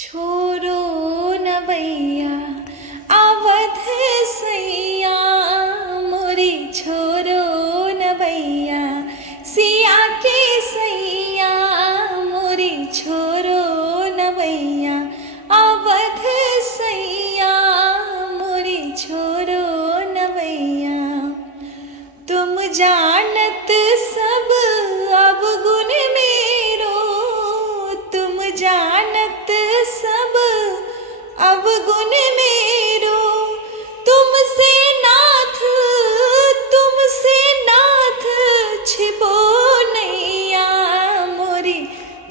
छोरो न भैया अवध सैया मोरी, छोरो न भैया सिया के सैया मोरी, छोरो न भैया अवध सैया मोरी, छोरो न भैया। तुम जानत सब अब गुण मेरो, तुम जानत सब अब गुण मेरो, तुमसे नाथ छिपो नैया मोरी,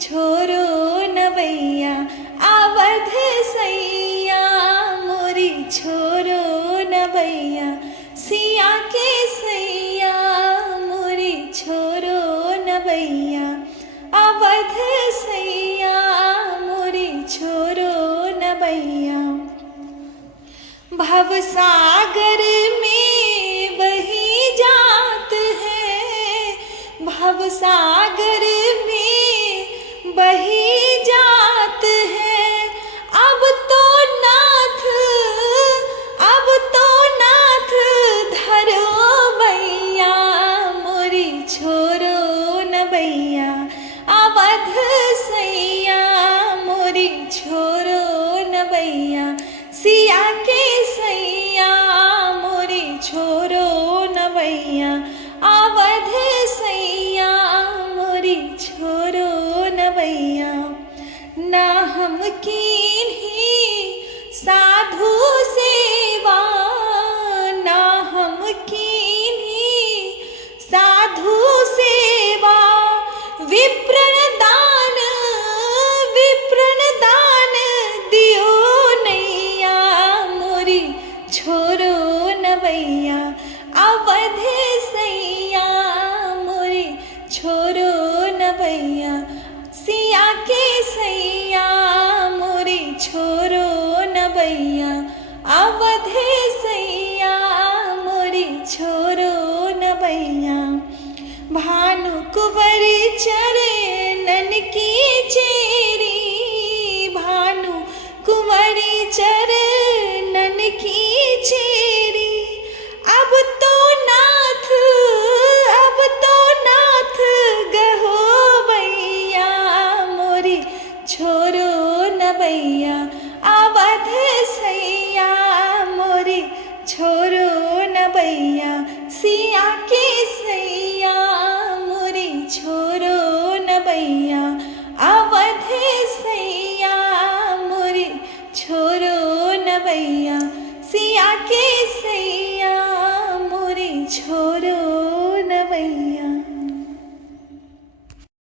छोरो न भैया अवध सैया मोरी, छोरो न भैया सिया के सैया मोरी, छोरो न भैया अवध सैया मोरी, छोरो न भैया। भवसागर में बही जात है, भवसागर में बही जात है, अब तो नाथ धरो भैया मोरी, छोरो न भैया अवध सैया मोरी, छोरो न भैया सिया के सैया मोरी, छोरो न भैया अवध सैया मोरी, छोरो न भैया। ना हम कीन्ही साधु सेवा, ना हम कीन्ही साधु सेवा, विप्रण दान दियो नैया मोरी, छोरो न भैया अवध सैया मोरी, छोरो न भैया सिया के सैया मोरी, छोरो न भैया अवध सैया मोरी, छोरो न भैया। भानु कुंवर चरणन की चेरी, भानु कुंवर चरणन की चेरी, अब तो नाथ गहो भैया मोरी, छोरो न भैया अवध सैया मोरी, छोरो न भैया सिया के सैया मोरी, छोरो न भैया अवध सैया मोरी, छोरो न भैया सिया के सैया।